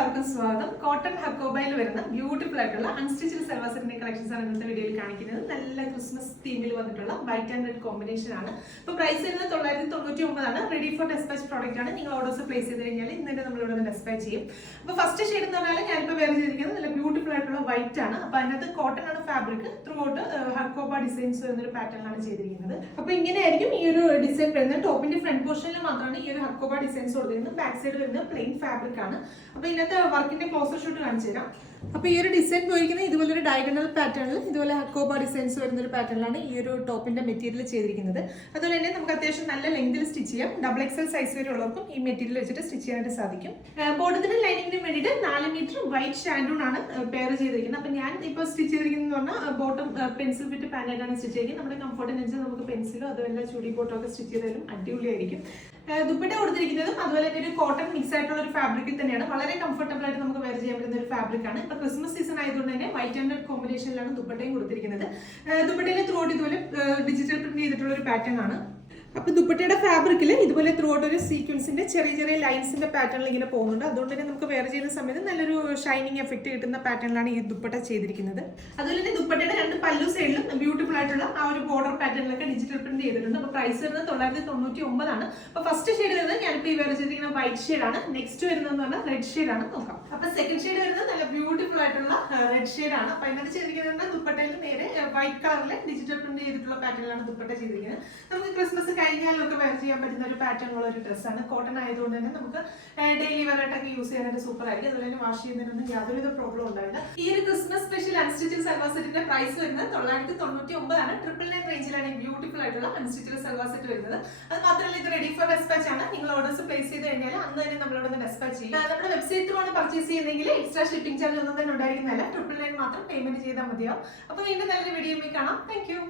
എല്ലാവർക്കും സ്വാഗതം. കോട്ടൺ ഹക്കോബയിൽ വരുന്ന ബ്യൂട്ടിഫുൾ ആയിട്ടുള്ള അൺസ്റ്റിച്ചഡ് സെൽവാസിന്റെ കളക്ഷൻസ് ആണ് ഇന്നത്തെ വീഡിയോയിൽ കാണിക്കുന്നത്. നല്ല ക്രിസ്മസ് തീമിൽ വന്നിട്ടുള്ള വൈറ്റ് ആൻഡ് റെഡ് കോമ്പിനേഷൻ ആണ്. ഇപ്പോൾ പ്രൈസ് വരുന്നത് 999 ആണ്. റെഡി ഫോർ ഡെസ്പാച്ച് പ്രോഡക്റ്റ് ആണ്. നിങ്ങൾ ഓർഡേഴ്സ് പ്ലേസ് ചെയ്ത് കഴിഞ്ഞാൽ ഇന്ന് തന്നെ നമ്മൾ ഇവിടെ ഡെസ്പാച്ച് ചെയ്യും. അപ്പോൾ ഫസ്റ്റ് ഷെയ്ഡ് എന്ന് പറഞ്ഞാൽ ഞാനിപ്പോൾ വേറെ ചെയ്തിരിക്കുന്നത് നല്ല ബ്യൂട്ടിഫുൾ ആയിട്ടുള്ള വൈറ്റ് ആണ്. അപ്പോൾ അതിനകത്ത് കോട്ടൺ ആണ് fabric. Through out hakoba designs വരുന്നൊരു പാറ്റേൺ ആണ് ചെയ്തിരിക്കുന്നത്. അപ്പോൾ ഇങ്ങനെയായിരിക്കും ഈ ഒരു ഡിസൈൻ വരുന്നത്. ടോപ്പിന്റെ ഫ്രണ്ട് പോർഷനിൽ മാത്രമാണ് ഈ ഒരു ഹക്കോബ ഡിസൈൻസ് കൊടുത്തിരിക്കുന്നത്. ബാക്ക് സൈഡ് വരുന്നത് പ്ലെയിൻ ഫാബ്രിക് ആണ്. അപ്പോൾ ഇതിനകത്ത് വർക്കിന്റെ ക്ലോസർ ഷൂട്ട് കാണിച്ചു തരാം. അപ്പോൾ ഈ ഒരു ഡിസൈൻ പോയിരിക്കുന്നത് ഇതുപോലെ ഒരു ഡയഗണൽ പാറ്റേണിൽ ഇതുപോലെ ഹക്കോബ ഡിസൈൻസ് വരുന്ന ഒരു പാറ്റേണിലാണ് ഈ ഒരു ടോപ്പിന്റെ മെറ്റീരിയൽ ചെയ്തിരിക്കുന്നത്. അതുപോലെ തന്നെ നമുക്ക് അത്യാവശ്യം നല്ല ലെങ്തിൽ സ്റ്റിച്ച് ചെയ്യാം. ഡബിൾ എക്സൽ സൈസ് വരെ ഉള്ളവർക്കും ഈ മെറ്റീരിയൽ വെച്ചിട്ട് സ്റ്റിച്ച് ചെയ്യാനായിട്ട് സാധിക്കും. ബോട്ടത്തിന്റെ ലൈനിങ്ങിന് വേണ്ടിയിട്ട് 4 മീറ്റർ വൈറ്റ് ഷാൻഡൂൺ ആണ് പെയർ ചെയ്തിരിക്കുന്നത്. അപ്പോൾ ഞാൻ ഇപ്പോൾ സ്റ്റിച്ച് ചെയ്തിരിക്കുന്നത് പറഞ്ഞാൽ ബോട്ടം പെൻസിൽ ഫിറ്റ് പാൻറ്റായിട്ടാണ് സ്റ്റിച്ച് ചെയ്യുന്നത്. നമ്മുടെ കംഫർട്ടിനനുസരിച്ച് നമുക്ക് പെൻസിലോ അതുപോലെ ചുടി ബോട്ടോ ഒക്കെ സ്റ്റിച്ച് ചെയ്താലും അടിപൊളിയായിരിക്കും. ദുപ്പട്ട കൊടുത്തിരിക്കുന്നതും അതുപോലെ തന്നെ ഒരു കോട്ടൺ മിക്സ് ആയിട്ടുള്ള ഒരു ഫാബ്രിക്കിൽ തന്നെയാണ്. വളരെ കംഫർട്ടബിൾ ആയിട്ട് നമുക്ക് വെയർ ചെയ്യാൻ പറ്റുന്ന ഒരു ഫാബ്രിക് ആണ്. ഇപ്പൊ ക്രിസ്മസ് സീസൺ ആയതുകൊണ്ട് തന്നെ വൈറ്റ് ആൻഡ് റെഡ് കോമ്പിനേഷനിലാണ് ദുപ്പട്ടയും കൊടുത്തിരിക്കുന്നത്. ദുപ്പട്ടയിലെ ത്രൂ ഔട്ട് ഇതുപോലെ ഡിജിറ്റൽ പ്രിന്റ് ചെയ്തിട്ടുള്ള ഒരു പാറ്റേൺ ആണ്. അപ്പൊ ദുപ്പട്ടയുടെ ഫാബ്രിക്കിൽ ഇതുപോലെ ത്രൂ ഔട്ട് ഒരു സീക്വൻസിന്റെ ചെറിയ ചെറിയ ലൈൻസിന്റെ പാറ്റേണിൽ ഇങ്ങനെ പോകുന്നുണ്ട്. അതുകൊണ്ട് തന്നെ നമുക്ക് വെയർ ചെയ്യുന്ന സമയത്ത് നല്ലൊരു ഷൈനിങ് എഫക്ട് കിട്ടുന്ന പാറ്റേണിലാണ് ഈ ദുപ്പട്ട ചെയ്തിരിക്കുന്നത്. അതുപോലെ തന്നെ ദുപ്പട്ടയുടെ 2 പല്ലു സൈഡിലും ബ്യൂട്ടിഫുൾ ആയിട്ടുള്ള ആ ഒരു ബോർഡർ പാറ്റേണിലൊക്കെ ഡിജിറ്റൽ പ്രിന്റ് ചെയ്തിട്ടുണ്ട്. അപ്പൊ പ്രൈസ് വരുന്നത് 999 ആണ്. അപ്പൊ ഫസ്റ്റ് ഷെയ്ഡ് വരുന്നത് ഞാനിപ്പോൾ ഈ വെയർ ചെയ്തിരിക്കുന്ന വൈറ്റ് ഷെയ്ഡ് ആണ്. നെക്സ്റ്റ് വരുന്നതെന്ന് പറഞ്ഞാൽ റെഡ് ഷെയ്ഡ് ആണ്. നോക്കാം. അപ്പൊ സെക്കൻഡ് ഷെയ്ഡ് വരുന്നത് നല്ല ബ്യൂട്ടിഫുൾ ആയിട്ടുള്ള റെഡ് ഷെയ്ഡ് ആണ്. അപ്പൊ അതിനകത്ത് ചെയ്തിരിക്കുന്നത് ദുപ്പട്ടയിൽ നേരെ വൈറ്റ് കളറിലെ ഡിജിറ്റൽ പ്രിന്റ് ചെയ്തിട്ടുള്ള പാറ്റേണിലാണ് ദുപ്പട്ട ചെയ്തിരിക്കുന്നത്. നമുക്ക് ക്രിസ്മസ് കഴിഞ്ഞാലും ഒക്കെ വെയർ ചെയ്യാൻ പറ്റുന്ന ഒരു പാറ്റേൺ ഉള്ള ഒരു ഡ്രസ്സാണ്. കോട്ടൺ ആയതുകൊണ്ട് തന്നെ നമുക്ക് ഡെയിലി വെയർ ആയിട്ടൊക്കെ യൂസ് ചെയ്യാനായിട്ട് സൂപ്പർ ആയിരിക്കും. അതുപോലെ തന്നെ വാഷ് ചെയ്യുന്നതിനൊന്നും യാതൊരുവിധ പ്രോബ്ലം ഉണ്ടാവില്ല. ഈ ഒരു ക്രിസ്മസ് സ്പെഷ്യൽ അൺസ്റ്റിച്ചഡ് സൽവാർ സെറ്റിന്റെ പ്രൈസ് വരുന്നത് 999 ആണ്. 999 റേഞ്ചിലാണ് ഈ ബ്യൂട്ടിഫുൾ ആയിട്ടുള്ള അൺസ്റ്റിച്ചഡ് സൽവാർ സെറ്റ് വരുന്നത്. അത് മാത്രമല്ല ഇത് റെഡി ഫോർ ഡെസ്പാച്ച് ആണ്. നിങ്ങൾ ഓർഡേഴ്സ് പ്ലേസ് ചെയ്ത് കഴിഞ്ഞാൽ അന്ന് തന്നെ നമ്മളോട് ഡെസ്പാച്ച് ചെയ്യും. നമ്മുടെ വെബ്സൈറ്റ് ത്രൂ ആണ് പർച്ചേസ് ചെയ്യുന്നതെങ്കിൽ എക്സ്ട്രാ ഷിപ്പിംഗ് ചാർജ് ഒന്നും തന്നെ ഉണ്ടായിരിക്കുന്നതല്ല. 999 മാത്രം പേയ്മെന്റ് ചെയ്താൽ മതിയാവും. അപ്പോൾ വീണ്ടും നല്ലൊരു വീഡിയോയിൽ കാണാം. Thank you.